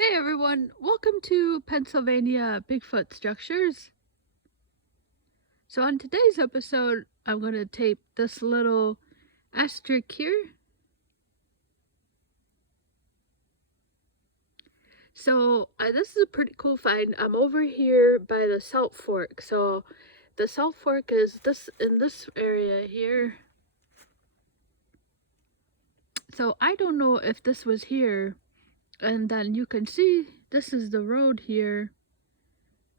Hey everyone, welcome to Pennsylvania Bigfoot Structures. So on today's episode, I'm going to tape this little Asterik here. So this is a pretty cool find. I'm over here by the Salt Fork. So the Salt Fork is in this area here. So I don't know if this was here. And then you can see this is the road here.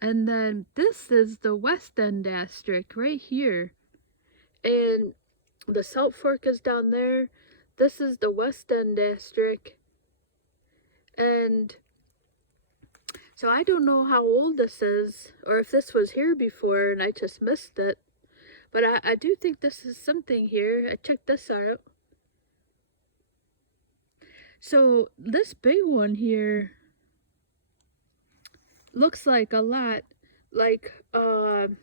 And then this is the West End Asterik right here. And the Salt Fork is down there. This is the West End Asterik. And so I don't know how old this is, or if this was here before and I just missed it. But I do think this is something here. I checked this out. So this big one here looks like a lot like the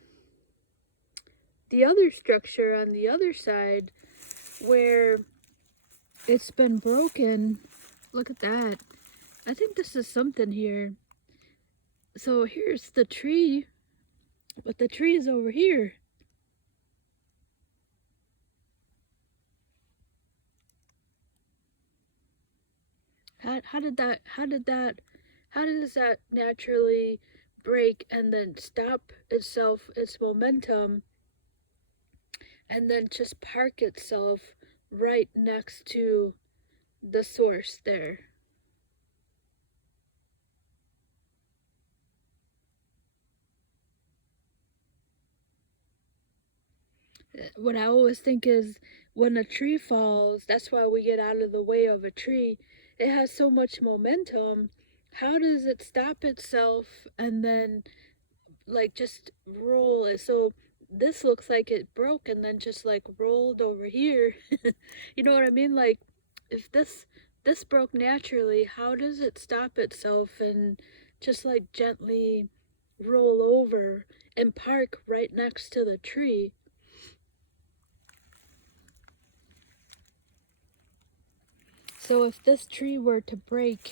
other structure on the other side where it's been broken. Look at that. I think this is something here. So here's the tree, but the tree is over here. How does that naturally break and then stop itself, its momentum, and then just park itself right next to the source there? What I always think is when a tree falls, that's why we get out of the way of a tree. It has so much momentum. How does it stop itself and then like just roll it? So this looks like it broke and then just like rolled over here. You know what I mean? Like if this broke naturally, how does it stop itself and just like gently roll over and park right next to the tree? So if this tree were to break,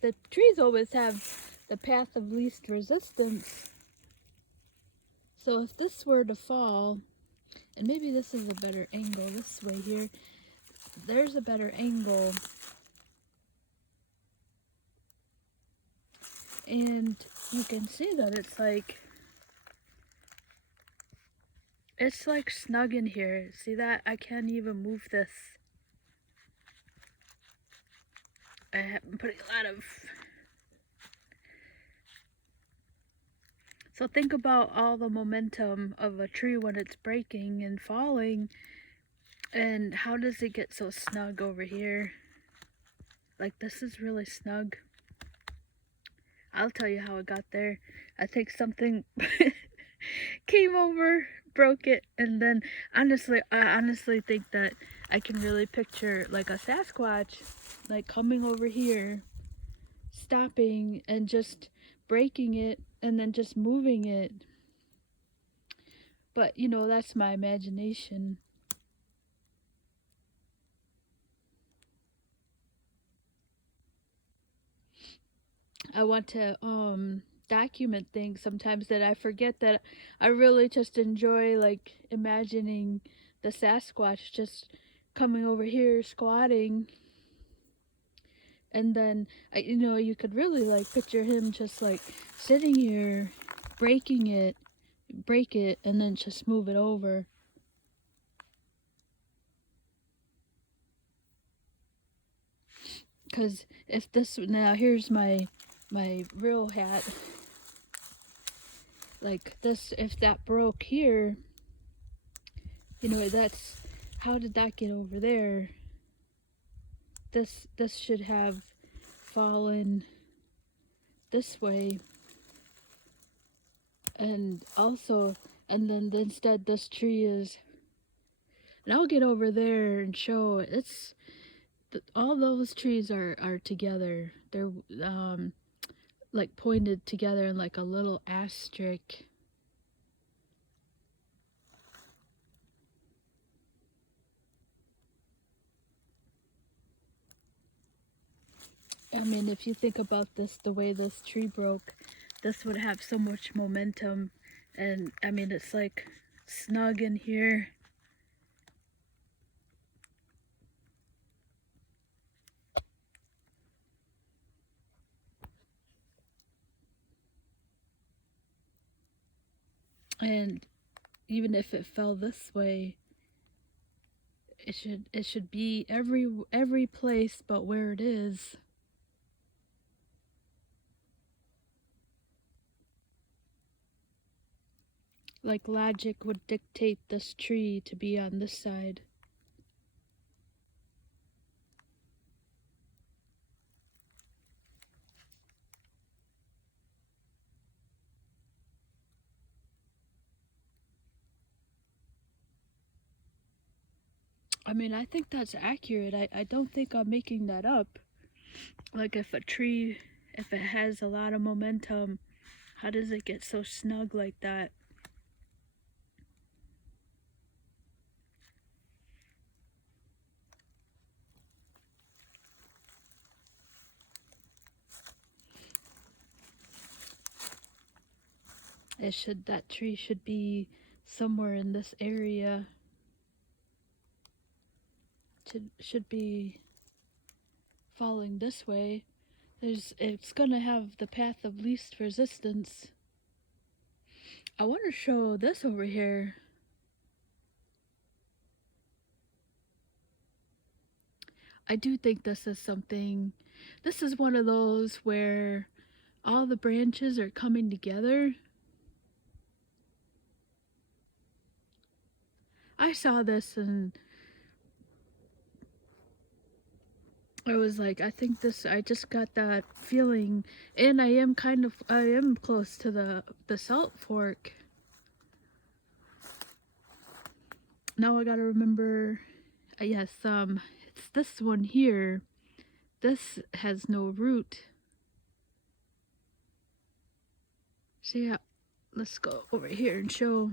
the trees always have the path of least resistance. So if this were to fall, and maybe this is a better angle this way here, there's a better angle. And you can see that it's like snug in here. See that? I can't even move this. I'm putting a lot of... So think about all the momentum of a tree when it's breaking and falling. And how does it get so snug over here? Like, this is really snug. I'll tell you how it got there. I think something came over, broke it, and then I honestly think that I can really picture like a Sasquatch like coming over here, stopping and just breaking it and then just moving it. But you know, that's my imagination. I want to document things sometimes that I forget that I really just enjoy like imagining the Sasquatch just coming over here squatting, and then you know, you could really like picture him just like sitting here break it and then just move it over. Because if this, now here's my real hat, like this, if that broke here, you know, that's, how did that get over there? This should have fallen this way, and also, and then instead this tree is, and I'll get over there and show it's all those trees are together. They're like pointed together in like a little asterisk. I mean, if you think about this, the way this tree broke, this would have so much momentum. And I mean, it's like snug in here. And even if it fell this way, it should be every place but where it is. Like logic would dictate this tree to be on this side. I mean, I think that's accurate. I don't think I'm making that up. Like if a tree, if it has a lot of momentum, how does it get so snug like that? That tree should be somewhere in this area. Should be falling this way. It's gonna have the path of least resistance. I want to show this over here. I do think this is something. This is one of those where all the branches are coming together. I saw this and I was like, I think this, I just got that feeling. And I am close to the salt fork. Now I gotta remember, yes, it's this one here. This has no root. So yeah, let's go over here and show.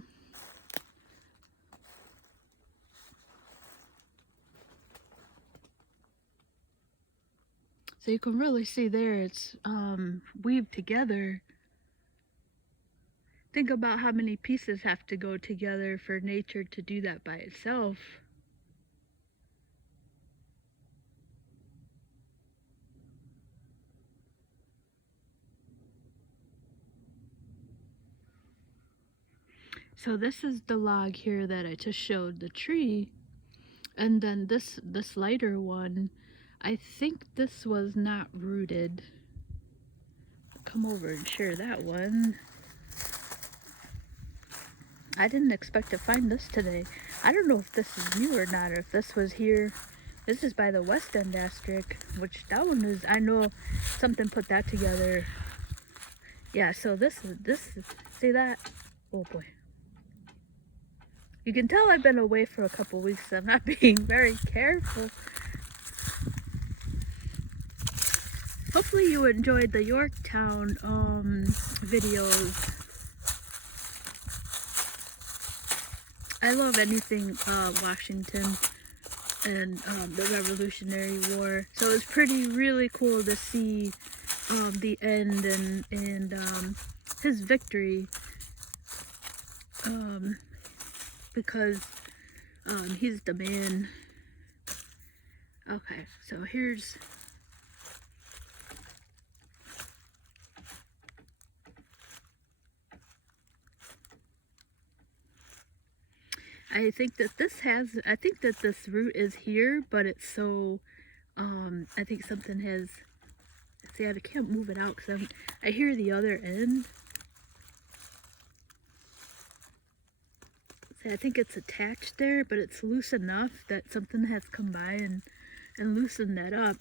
So you can really see there it's weaved together. Think about how many pieces have to go together for nature to do that by itself. So this is the log here that I just showed the tree. And then this lighter one, I think this was not rooted. Come over and share that one. I didn't expect to find this today. I don't know if this is new or not, or if this was here. This is by the West End Asterik, which that one is, I know something put that together. Yeah, so this, see that? Oh boy. You can tell I've been away for a couple weeks. I'm not being very careful. Hopefully you enjoyed the Yorktown videos. I love anything Washington and the Revolutionary War. So it's really cool to see the end and his victory. Because he's the man. Okay, so here's I think that this root is here, but it's so I think something has, see, I can't move it out because I hear the other end. I think it's attached there, but it's loose enough that something has come by and loosened that up.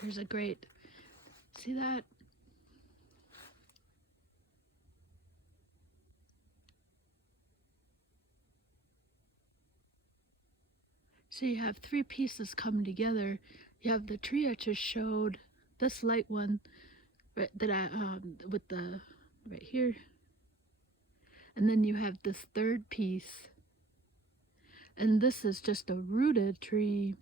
Here's a great, see that? So you have three pieces coming together. You have the tree I just showed, this light one, right, that I with the right here, and then you have this third piece, and this is just a rooted tree.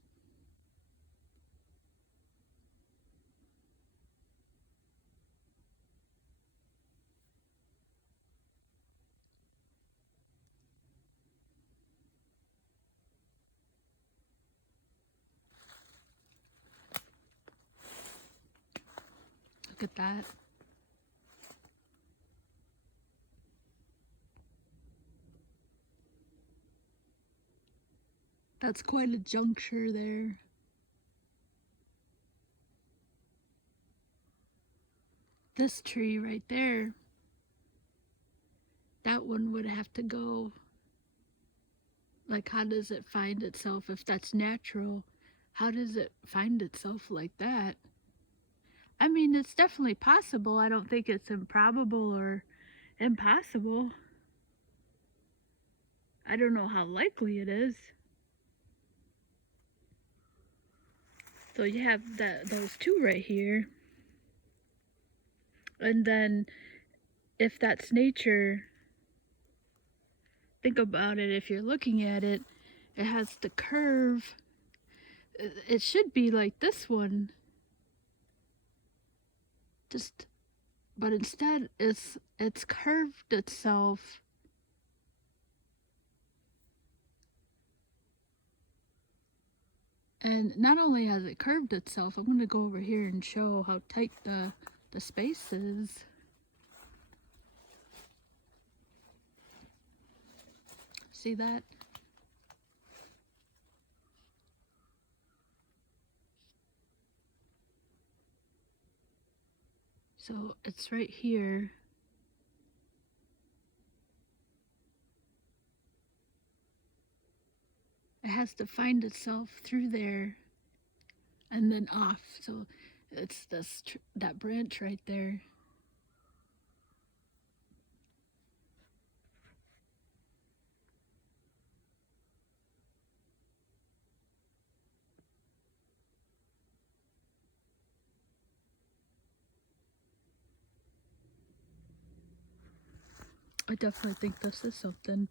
Look at that. That's quite a juncture there. This tree right there, that one would have to go. Like, how does it find itself if that's natural? How does it find itself like that? I mean, it's definitely possible. I don't think it's improbable or impossible. I don't know how likely it is. So you have those two right here. And then if that's nature, think about it. If you're looking at it, it has the curve. It should be like this one. But instead it's curved itself. And not only has it curved itself, I'm going to go over here and show how tight the space is. See that? So it's right here. It has to find itself through there and then off. So it's that branch right there. I definitely think this is something.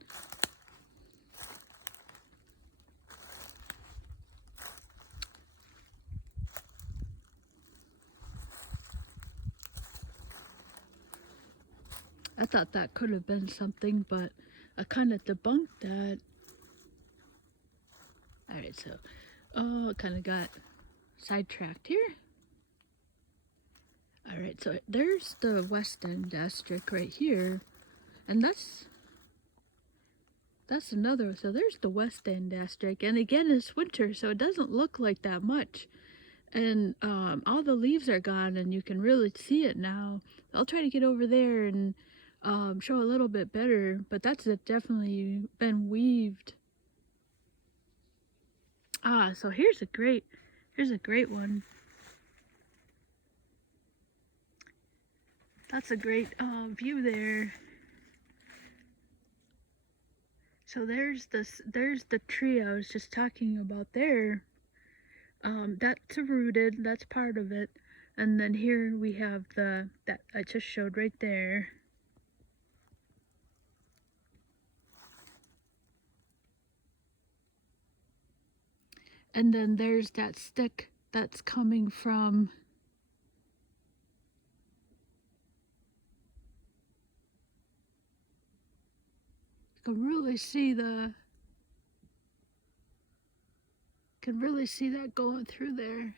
I thought that could have been something, but I kind of debunked that. Alright, so, I kind of got sidetracked here. Alright, so there's the West End Asterik right here. And that's another. So there's the West End Asterik. And again, it's winter, so it doesn't look like that much. And all the leaves are gone, and you can really see it now. I'll try to get over there and show a little bit better, but that's definitely been weaved. So here's a great one. That's a great view there. So there's the tree I was just talking about there. That's rooted, that's part of it. And then here we have that I just showed right there. And then there's that stick that's coming from you can really see that going through there.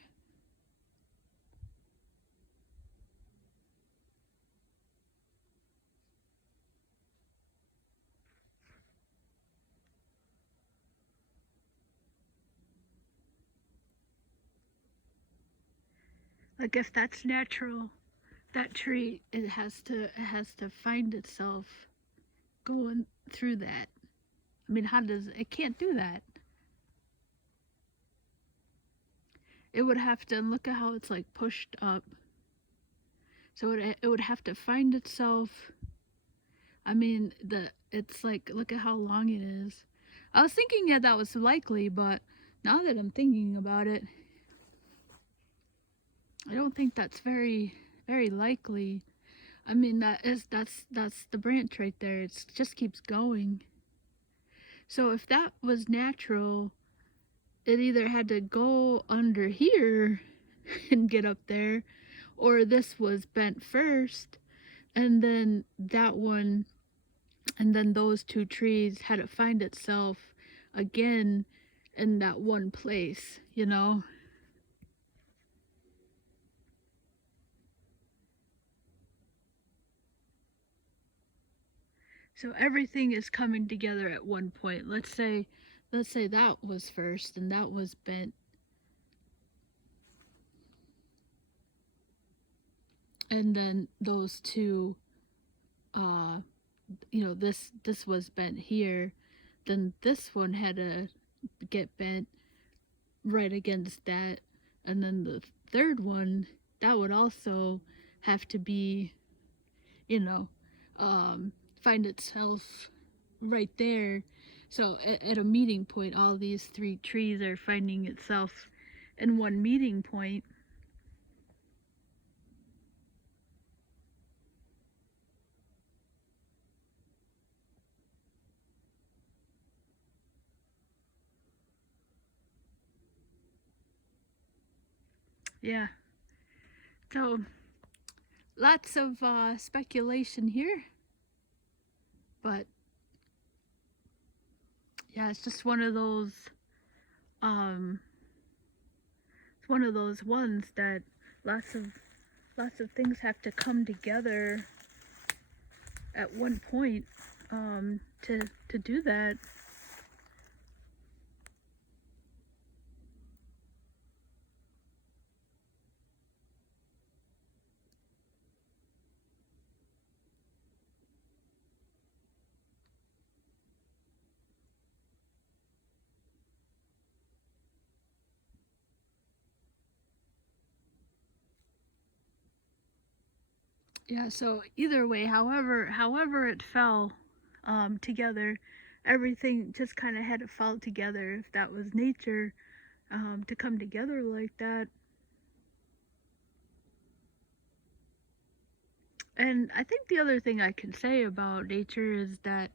Like, if that's natural, that tree, it has to find itself going through that. I mean, it can't do that. It would have to, look at how it's like pushed up. So it would have to find itself. I mean, it's like, look at how long it is. I was thinking that was likely, but Now that I'm thinking about it, I don't think that's very likely. I mean, that's the branch right there. It just keeps going. So if that was natural, it either had to go under here and get up there, or this was bent first, and then that one, and then those two trees had to find itself again in that one place, you know? So everything is coming together at one point. Let's say that was first and that was bent. And then those two, this was bent here. Then this one had to get bent right against that. And then the third one, that would also have to be, you know, find itself right there. So at a meeting point, all these three trees are finding itself in one meeting point. Yeah. So lots of speculation here, but yeah, it's just one of those. It's one of those ones that lots of things have to come together at one point to do that. Yeah, so either way, however it fell together, everything just kind of had to fall together. If that was nature to come together like that. And I think the other thing I can say about nature is that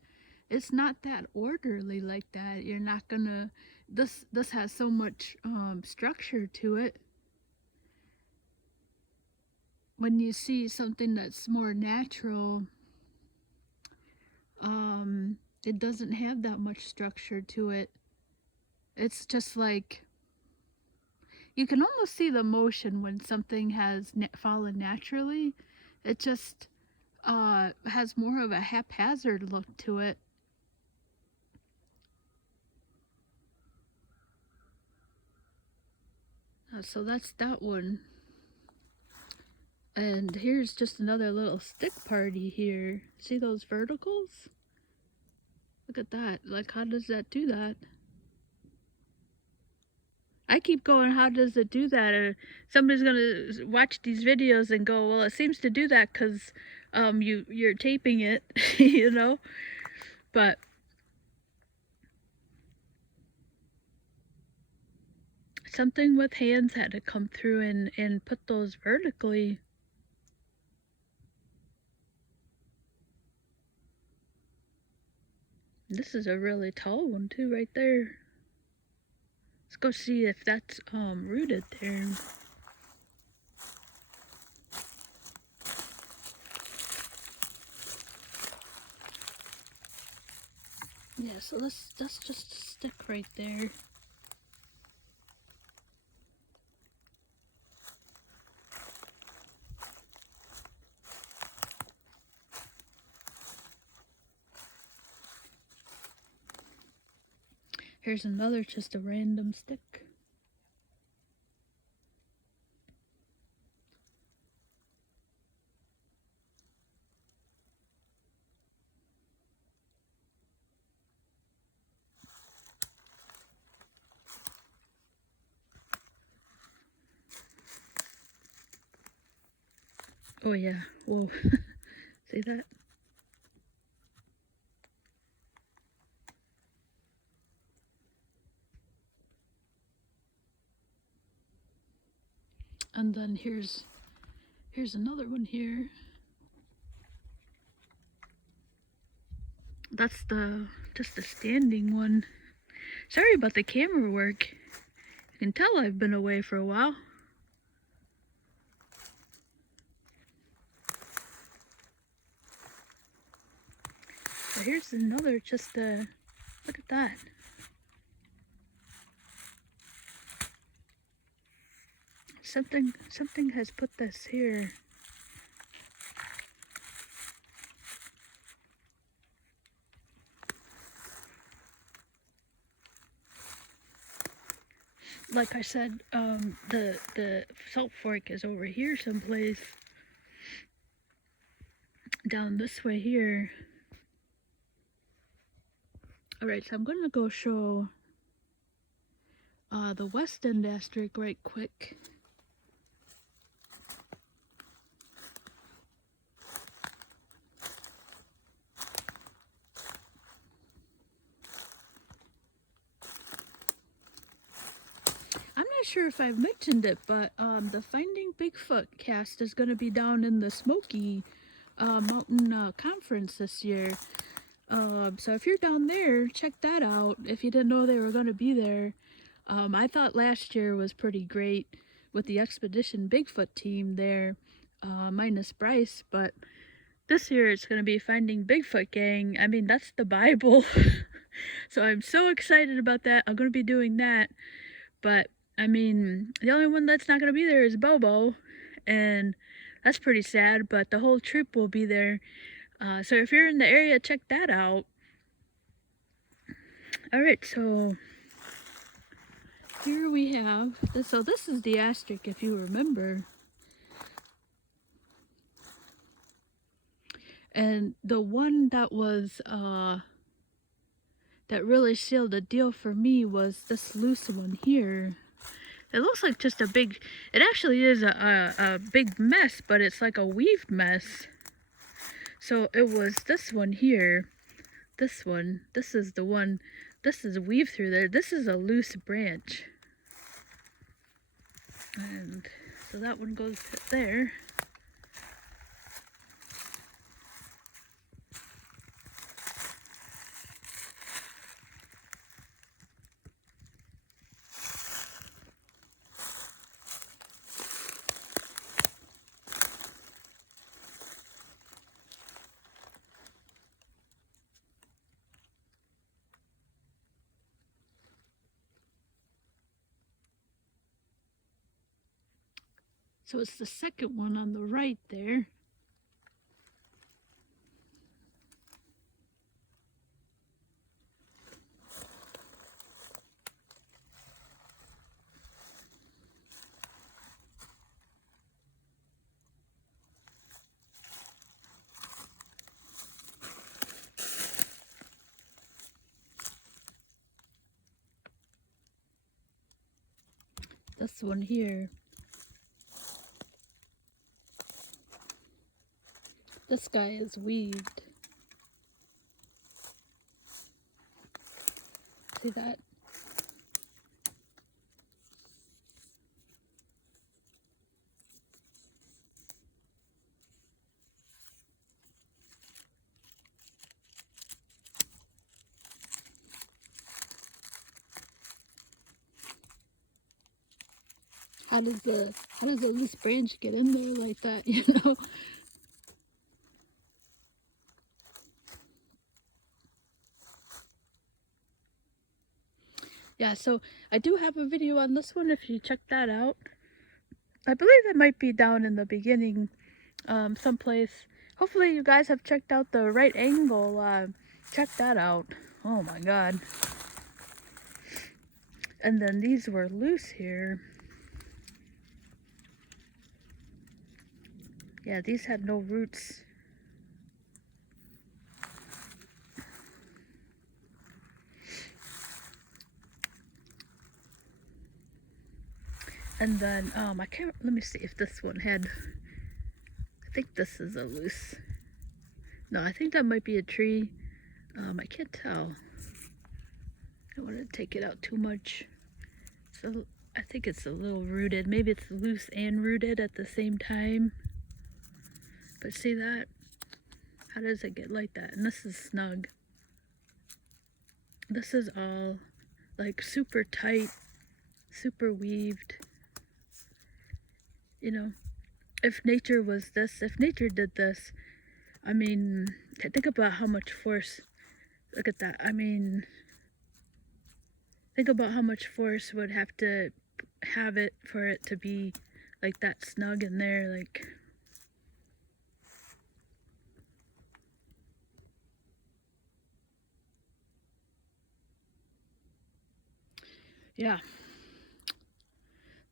it's not that orderly like that. You're not gonna. This has so much structure to it. When you see something that's more natural, it doesn't have that much structure to it. It's just like you can almost see the motion when something has fallen naturally. It just has more of a haphazard look to it. So that's that one. And here's just another little stick party here. See those verticals? Look at that. Like, how does that do that? I keep going, how does it do that? Or somebody's gonna watch these videos and go, well, it seems to do that because you're taping it, you know? But something with hands had to come through and put those vertically. This is a really tall one too, right there. Let's go see if that's rooted there. Yeah, so that's just a stick right there. Here's another, just a random stick. Oh yeah, whoa, see that? And then here's another one here. That's just the standing one. Sorry about the camera work. You can tell I've been away for a while. But here's another, just look at that. Something has put this here. Like I said, the salt fork is over here someplace. Down this way here. Alright, so I'm gonna go show the west end Asterik right quick. I'm not sure if I've mentioned it, but the Finding Bigfoot cast is going to be down in the Smoky Mountain Conference this year. So if you're down there, check that out. If you didn't know they were going to be there. I thought last year was pretty great with the Expedition Bigfoot team there, minus Bryce, but this year it's going to be Finding Bigfoot Gang. I mean, that's the Bible. So I'm so excited about that. I'm going to be doing that. But, I mean, the only one that's not going to be there is Bobo. And that's pretty sad, but the whole troop will be there. So if you're in the area, check that out. Alright, so here we have, so this is the Asterik, if you remember. And the one that was, that really sealed the deal for me was this loose one here. It looks like just a big, it actually is a big mess, but it's like a weaved mess. So it was this one here, this one, this is the one, this is weaved through there. This is a loose branch. And so that one goes there. So it's the second one on the right there. This one here. This guy is weaved. See that? How does the loose branch get in there like that, you know? Yeah, so I do have a video on this one if you check that out. I believe it might be down in the beginning someplace. Hopefully you guys have checked out the right angle. Check that out. Oh my god. And then these were loose here. Yeah, these had no roots. And then, I can't, let me see if this one had, I think this is a loose. No, I think that might be a tree. I can't tell. I don't want to take it out too much. So I think it's a little rooted. Maybe it's loose and rooted at the same time. But see that? How does it get like that? And this is snug. This is all like super tight, super weaved. You know, if nature was this, if nature did this, I mean, think about how much force, look at that. I mean, think about how much force would have to have it for it to be like that snug in there, like. Yeah.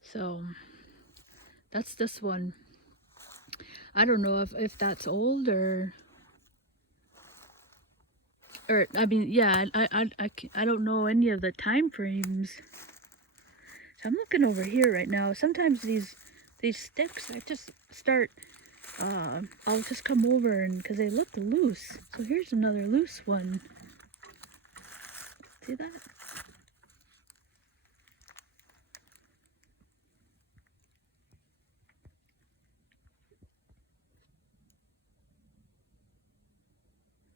So that's this one. I don't know if that's old or I mean, yeah, I don't know any of the time frames. So I'm looking over here right now. Sometimes these sticks, I just start, I'll just come over and because they look loose. So here's another loose one. See that?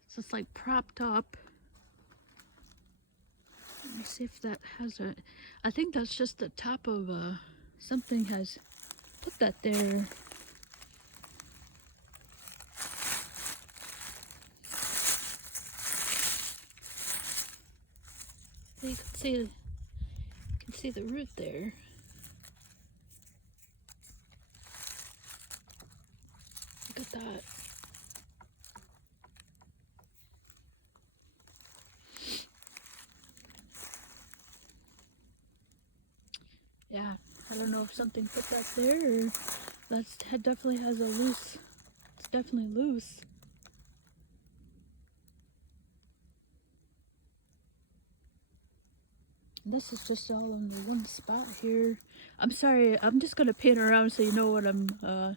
It's just like propped up. Let me see if that has a, I think that's just the top of something has put that there. You can see the root there. Look at that. Yeah, I don't know if something put that there or that definitely has a loose, it's definitely loose. This is just all in the one spot here. I'm sorry, I'm just gonna pan around so you know what I'm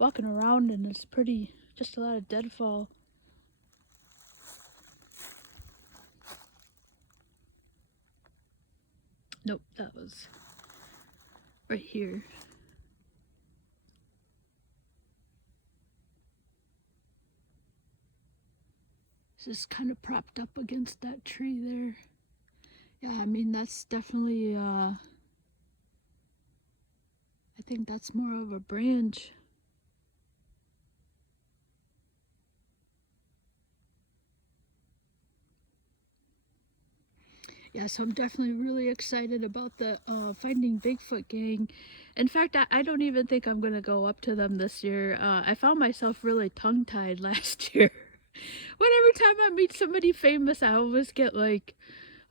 walking around, and it's pretty, just a lot of deadfall. Nope, that was right here. This is kind of propped up against that tree there. Yeah, I mean, that's definitely, I think that's more of a branch. Yeah, so I'm definitely really excited about the Finding Bigfoot gang. In fact, I don't even think I'm going to go up to them this year. I found myself really tongue-tied last year. When every time I meet somebody famous, I always get like,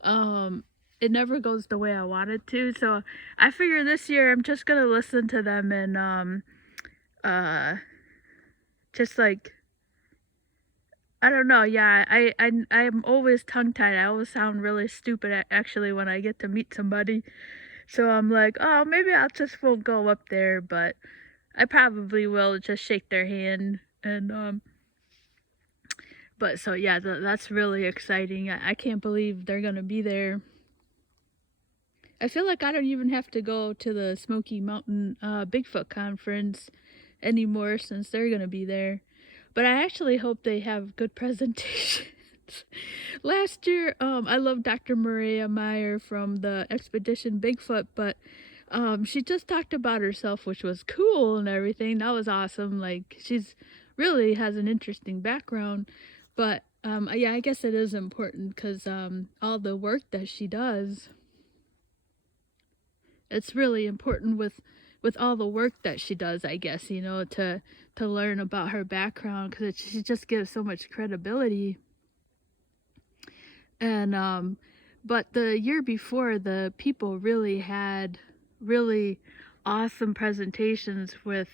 it never goes the way I want it to. So I figure this year I'm just going to listen to them and just like, I don't know. Yeah, I'm always tongue-tied. I always sound really stupid actually when I get to meet somebody. So I'm like, oh, maybe I just won't go up there, but I probably will just shake their hand and but so yeah, that's really exciting. I can't believe they're gonna be there. I feel like I don't even have to go to the Smoky Mountain Bigfoot conference anymore since they're gonna be there. But I actually hope they have good presentations. Last year, I love Dr. Maria Meyer from the Expedition Bigfoot, but she just talked about herself, which was cool and everything. That was awesome. Like, she's really has an interesting background. But yeah, I guess it is important because all the work that she does, it's really important with all the work that she does, I guess, you know, to learn about her background because she just gives so much credibility. And but the year before, the people really had really awesome presentations with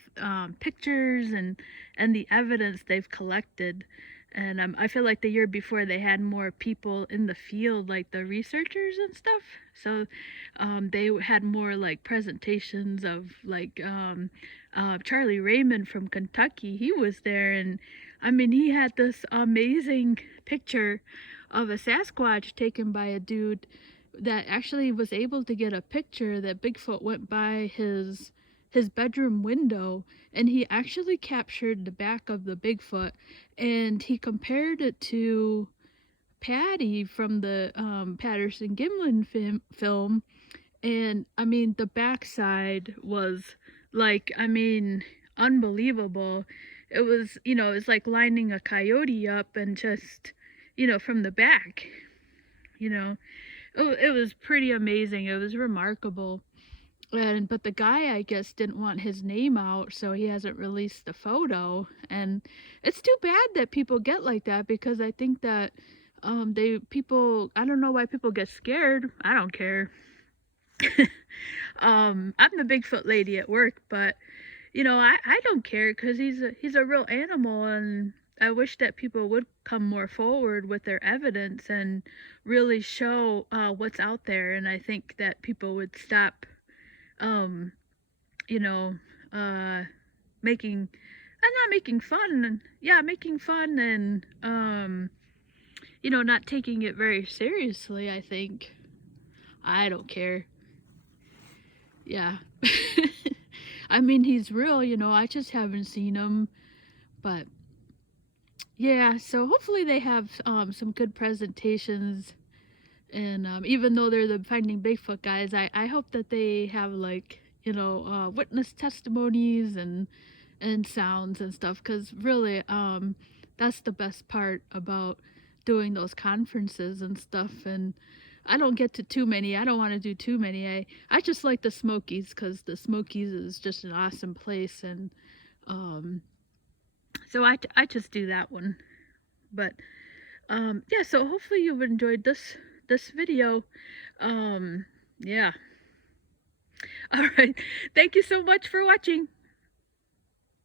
pictures and the evidence they've collected. And I feel like the year before they had more people in the field, like the researchers and stuff. So they had more like presentations of like Charlie Raymond from Kentucky. He was there, and I mean, he had this amazing picture of a Sasquatch taken by a dude that actually was able to get a picture that Bigfoot went by his bedroom window, and he actually captured the back of the Bigfoot, and he compared it to Patty from the Patterson Gimlin film. And I mean, the backside was like, I mean, unbelievable. It was, you know, it's like lining a coyote up and just, you know, from the back, you know. It was pretty amazing. It was remarkable. And but the guy, I guess, didn't want his name out, so he hasn't released the photo. And it's too bad that people get like that, because I think that I don't know why people get scared. I don't care. I'm the Bigfoot lady at work, but you know, I don't care, because he's a real animal, and I wish that people would come more forward with their evidence and really show what's out there. And I think that people would stop, um, you know, making, not making fun, yeah, making fun, and you know, not taking it very seriously. I think. I don't care. Yeah. I mean, he's real, you know, I just haven't seen him. But yeah, so hopefully they have some good presentations. And even though they're the Finding Bigfoot guys, I hope that they have, like, you know, witness testimonies and sounds and stuff, because really that's the best part about doing those conferences and stuff. And I don't get to too many. I don't want to do too many. I just like the Smokies, because the Smokies is just an awesome place. And so I just do that one. But yeah, so hopefully you've enjoyed this video. Yeah. All right. Thank you so much for watching.